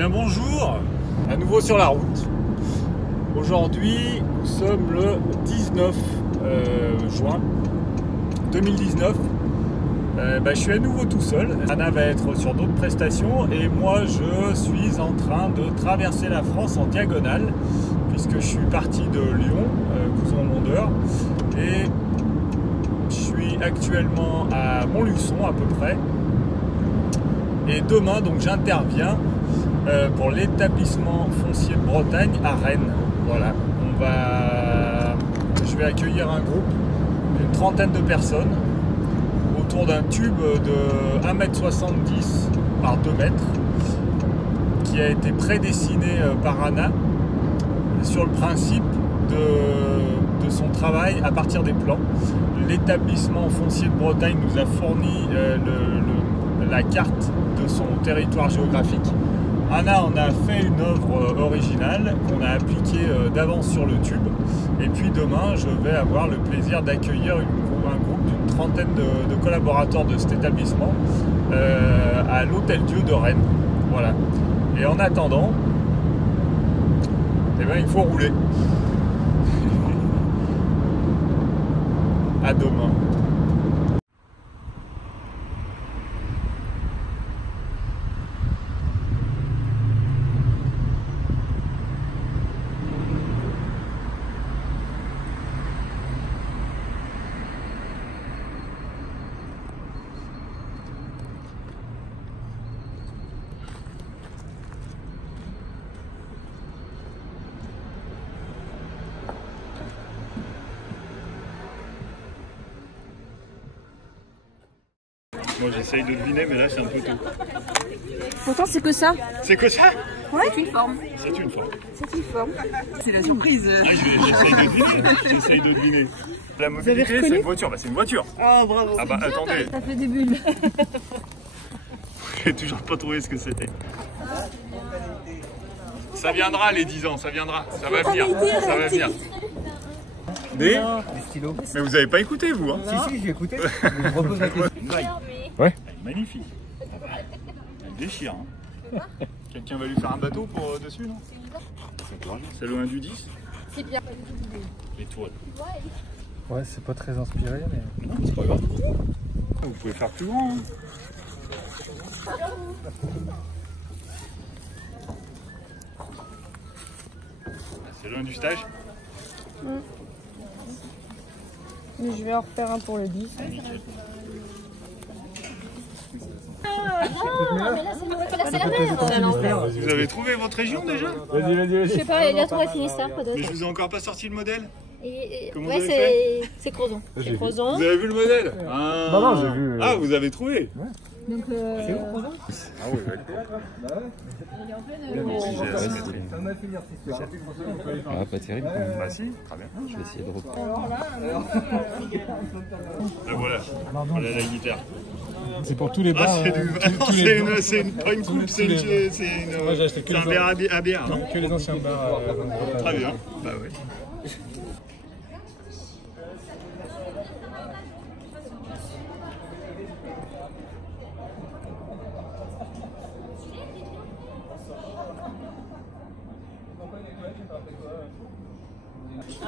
Bien bonjour, à nouveau sur la route. Aujourd'hui, nous sommes le 19 juin 2019. Je suis à nouveau tout seul. Anna va être sur d'autres prestations et moi je suis en train de traverser la France en diagonale puisque je suis parti de Lyon, Couzon-Mondeur, et je suis actuellement à Montluçon à peu près. Et demain, donc, j'interviens pour l'établissement foncier de Bretagne à Rennes. Voilà, je vais accueillir un groupe d'une trentaine de personnes autour d'un tube de 1,70 m par 2 m qui a été prédessiné par Anna sur le principe de son travail à partir des plans. L'établissement foncier de Bretagne nous a fourni la carte de son territoire géographique. Anna en a fait une œuvre originale qu'on a appliquée d'avance sur le tube. Et puis demain, je vais avoir le plaisir d'accueillir un groupe d'une trentaine de collaborateurs de cet établissement à l'Hôtel-Dieu de Rennes. Voilà. Et en attendant, il faut rouler. À demain. Moi j'essaye de deviner, mais là c'est un peu tôt. Pourtant c'est que ça. C'est que ça? Ouais. C'est une forme. C'est une forme. C'est une forme. C'est la surprise. J'essaye de deviner. La mobilité c'est une voiture. Bah c'est une voiture. Oh bravo. Ah bah attendez. Ça fait des bulles. J'ai toujours pas trouvé ce que c'était. Ça viendra les 10 ans, ça viendra. Ça va venir. Ça va venir. Des stylos. Mais vous avez pas écouté vous hein? Si, j'ai écouté. Je repose la question. Ouais. Magnifique. Elle déchire. Hein. Quelqu'un va lui faire un bateau pour dessus, non? C'est le 1 du 10? C'est bien. L'étoile. Ouais, c'est pas très inspiré, mais. Non, c'est pas grave. Vous pouvez faire plus grand. Hein. C'est le 1 du stage? Mais je vais en refaire un pour le 10. Vous avez trouvé votre région déjà? Je sais pas, il a trouvé Finistère. Mais je vous ai encore pas sorti le modèle. Ouais, c'est Crozon. C'est Crozon. Vous avez vu le modèle? Non, j'ai vu. Ah, vous avez trouvé? Ouais. Donc, c'est où Crozon? Ah oui, Ah, pas terrible. Bah si, très bien. Je vais essayer de reprendre. Et voilà, voilà la guitare. C'est pour tous les bars. C'est pas une coupe, c'est un verre à bière. Non, que les anciens bars. Très bien, bah oui.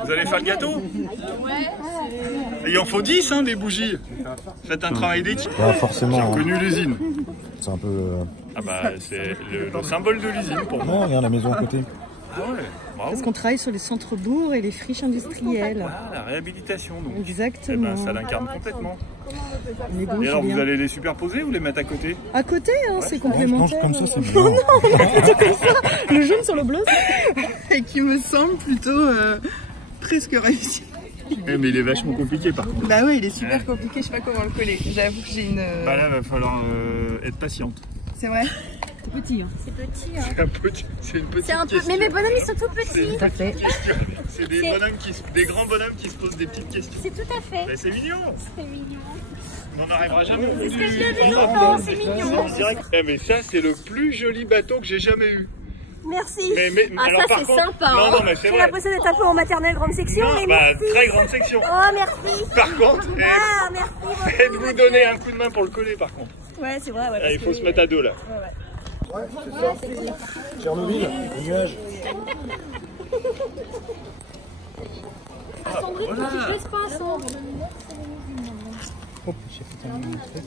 Vous allez faire le gâteau? Ouais. Il en faut 10 hein, des bougies. Faites un travail d'équipe. Ouais, forcément. J'ai reconnu l'usine. C'est un peu. Ah bah c'est le symbole de l'usine pour moi. Non, regarde la maison à côté. Ah ouais, bravo. Parce qu'on travaille sur les centres-bourgs et les friches industrielles. Ah, la réhabilitation donc. Exactement. Eh ben, ça l'incarne complètement. Les beaux, Et alors bien. vous allez les superposer ou les mettre à côté? À côté, hein, c'est Je complémentaire. pense comme ça, c'est bien. Le jaune sur le bleu. Et qui me semble plutôt presque réussi. Mais il est vachement compliqué par contre. Bah ouais, il est super compliqué, je sais pas comment le coller. J'avoue que j'ai une... Bah là, va falloir être patiente. C'est vrai. C'est petit, hein. C'est petit. Hein. C'est une petite C'est un peu... question. Mais mes bonhommes, ils sont tout petits. Tout à fait. C'est des grands bonhommes qui se posent des petites questions. C'est tout à fait. Bah, c'est mignon. C'est mignon. On n'en arrivera jamais au bout C'est ce que du- je dis à mes enfants, c'est mignon. Eh mais ça, c'est le plus joli bateau que j'ai jamais eu. Merci. Mais, Ah, alors, ça, par c'est contre- sympa. Non, hein. non, mais c'est J'ai vrai. l'impression d'être un peu en maternelle grande section, Non, mais bah, merci. très grande section. Oh, merci. Par contre, Ah, merci. faites-vous donner un coup de main pour le coller, par contre. Ouais, c'est vrai. Ouais, Il faut se mettre à deux, là. Ouais, ouais. Ouais, c'est ça. Tchernobyl, les nuages. Sandrine, Voilà. tu te laisses pas, Sandre. Hop, j'ai fait terminer mon truc.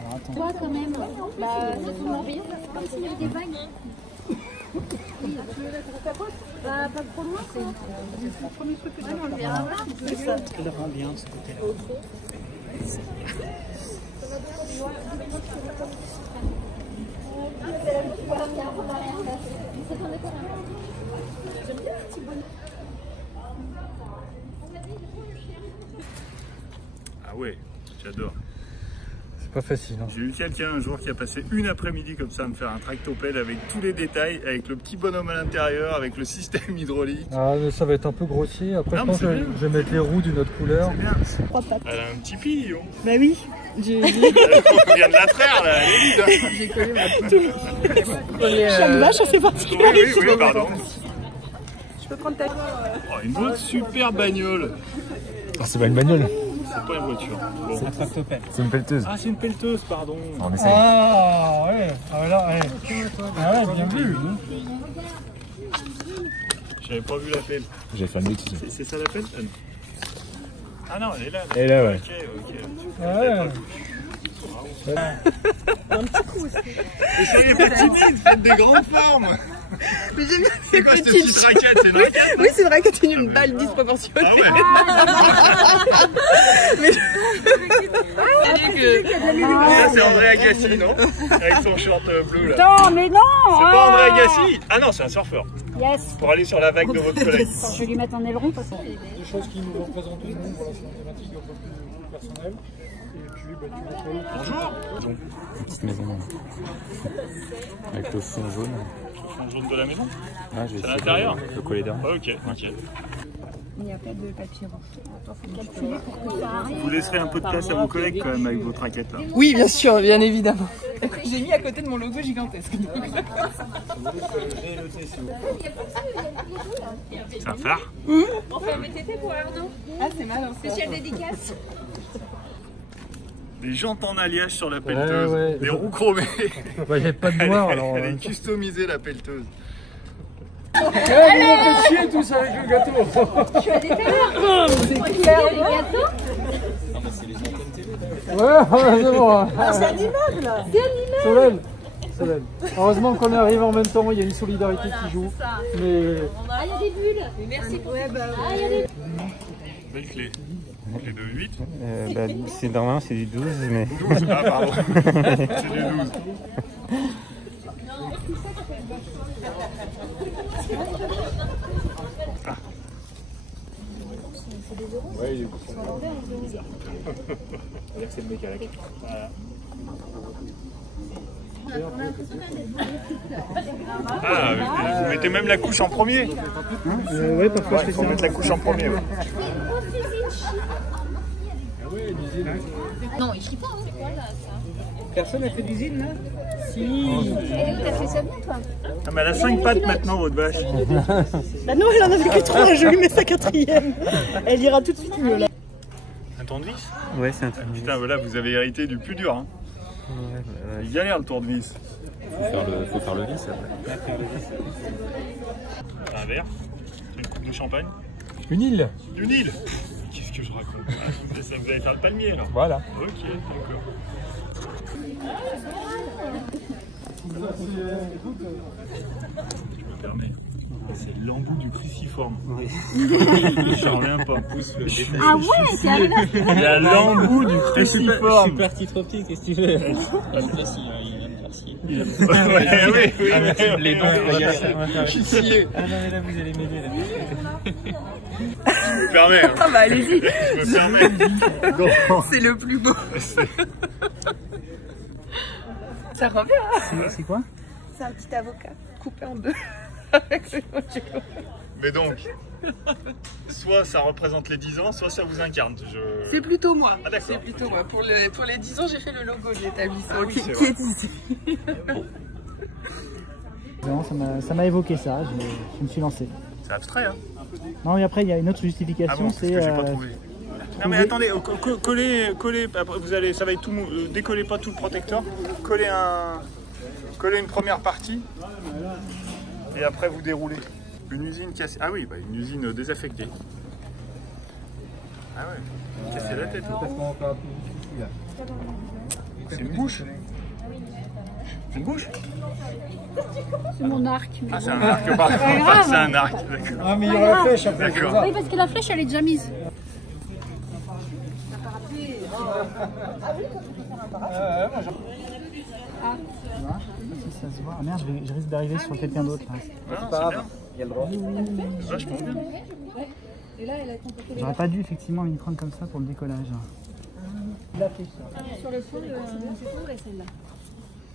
Alors attends. Toi, quand même. Bah, c'est tout bien. Comme s'il y avait des vagues. Bah, pas trop loin, quoi. C'est le premier truc que j'ai vu. On le verra là. Ça colorera bien ce côté-là. Ah ouais, j'adore. C'est pas facile. Hein. J'ai eu quelqu'un un jour qui a passé une après-midi comme ça à me faire un tractopelle avec tous les détails, avec le petit bonhomme à l'intérieur, avec le système hydraulique. Ah, mais ça va être un peu grossier. Après, Non, je pense mais que c'est bien. je vais mettre les roues d'une autre couleur. C'est bien. 3 pattes. Elle a un petit pillon. Bah oui, On vient de la traire là, elle est vide. j'ai collé ma Chaque vache, ça fait partie. Oui, pardon. Je peux prendre ta... Oh, une autre super bagnole. Ah, c'est pas une bagnole. C'est pas une voiture. Bon. C'est un tractopelle. C'est une pelleteuse. Ah, c'est une pelleteuse, pardon. On essaye. Ah ouais, ah là, ouais. Ah ouais, bien vu. J'avais pas vu la pelle. J'ai fait un bêtise. C'est ça la pelle? Ah non, elle est là. Elle est là, ouais. Ok. Ah ouais. Essayez pas de timide, faites des grandes formes. Mais j'aime bien C'est ces quoi cette petites petite raquette? C'est une raquette? Oui, c'est vrai que c'est une balle disproportionnée. Ah ouais. Ça c'est André Agassi, non? Avec son short bleu là. Non, mais non. C'est pas André Agassi? Ah non, c'est un surfeur. Yes. Pour aller sur la vague de votre collègue. Je vais lui mettre un aileron, de toute façon. Des choses qui nous représentent nous, voilà, c'est une thématique un peu plus personnelle. Et puis, bah, tu vas trouver. Bonjour. Bonjour. Une petite maison. Avec le fond jaune. Le fond jaune de la maison? Ah, j'ai C'est à l'intérieur? le coller dedans. Ok. Il n'y a pas de papier blanc. Calculer pour que ça arrive. Vous laisserez un peu de place à vos collègues quand même avec votre raquette là. Oui, bien sûr, bien évidemment. J'ai mis à côté de mon logo gigantesque. C'est un phare? On fait un VTT pour Arnaud. Ah, c'est malin. Spécial dédicace. Des jantes en alliage sur la pelleteuse, Ouais. des roues chromées. Bah, j'ai pas de noir alors. Elle est customisée la pelleteuse. Vous me faites chier tous avec le gâteau. Tu as des talents. C'est clair. Les gâteaux. Ouais, c'est bon. Hein. C'est animable là. Solène. Solène. Heureusement qu'on est arrivé en même temps, il y a une solidarité qui joue. Mais Ah, il y a des bulles. Merci pour Ouais, bah, Ah, il y a des Belle clé. Clé de 8. c'est normalement c'est du 12, mais. 12. Ah pardon. C'est du 12. Ouais, il est bizarre. On va dire que c'est le mec à la clé. Voilà. Ah, vous mettez même la couche en premier. Ouais, parfois je Il fais faut ça. mettre la couche en premier. Ouais. Non, il chie pas. Personne n'a fait d'usine là? Si. T'as fait ça bien, toi? Ah, mais elle a 5 pattes maintenant, votre vache. Bah non, elle en avait que 3, je lui mets sa 4e. Elle ira tout de suite mieux là. Un tournevis? Ouais, c'est un truc. Putain, voilà, vous avez hérité du plus dur. Hein. Il galère le tournevis. Faut faire le vis après. Un verre, une coupe de champagne, Une île. une île. Qu'est-ce que je raconte? Ah, ça, vous allez faire le palmier alors. Voilà. Ok, d'accord. Je me permets. C'est l'embout du cruciforme. J'en reviens pas. Ah ouais, t'es arrivé à ce Il y a l'embout du cruciforme. Super titre optique, qu'est-ce que tu veux? Oui. Les dons, regarde, on va faire. Je suis scié. Ah non, mais là vous allez m'aider là. Je me permets. Hein. Ah bah allez-y, Je me permets. Non. c'est le plus beau. Ça revient. C'est quoi? C'est un petit avocat coupé en deux. Avec le logo. Mais donc, soit ça représente les 10 ans, soit ça vous incarne. C'est plutôt moi. Ah, d'accord. C'est plutôt moi. Pour les 10 ans, j'ai fait le logo de l'établissement Ah oui, qui c'est est vrai. ici. Non, ça m'a évoqué ça, je me suis lancé. C'est abstrait, hein? Non, mais après il y a une autre Ah justification, bon, parce que c'est. j'ai pas trouvé. Non mais attendez, collez, après vous allez, ça va être tout mou. Décollez pas tout le protecteur, collez un collez une première partie et après vous déroulez. Une usine cassée. Ah oui, bah une usine désaffectée. Ah ouais, casser la tête. C'est une bouche. C'est une bouche. C'est mon arc. Ah, c'est un arc, pardon. C'est un arc, d'accord. Ah, mais il y aura la flèche après. D'accord. Oui, parce que la flèche, elle est déjà mise. Si ça se voit. Ah merde, je risque d'arriver sur quelqu'un d'autre. Là. C'est pas grave. Il y a le droit. Vachement bien. J'aurais pas dû effectivement m'y prendre comme ça pour le décollage. La flèche. Sur le fond, c'est tout, celle-là.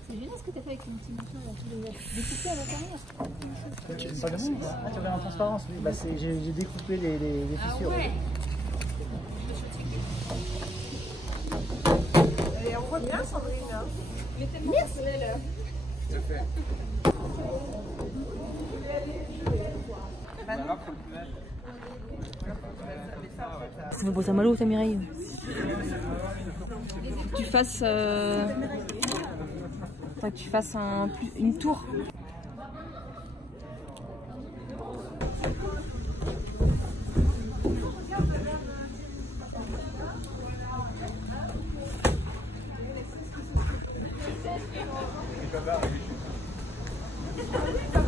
C'est génial ce que tu as fait avec une petite machin là, tu les découpé à l'intérieur. Ah, tu regardes en transparence, oui. Bah, j'ai découpé les fissures. Ah ouais. Et on voit bien Sandrine. Ça fait bosser mal ou ça, Mireille? Tu fasses une tour. Pas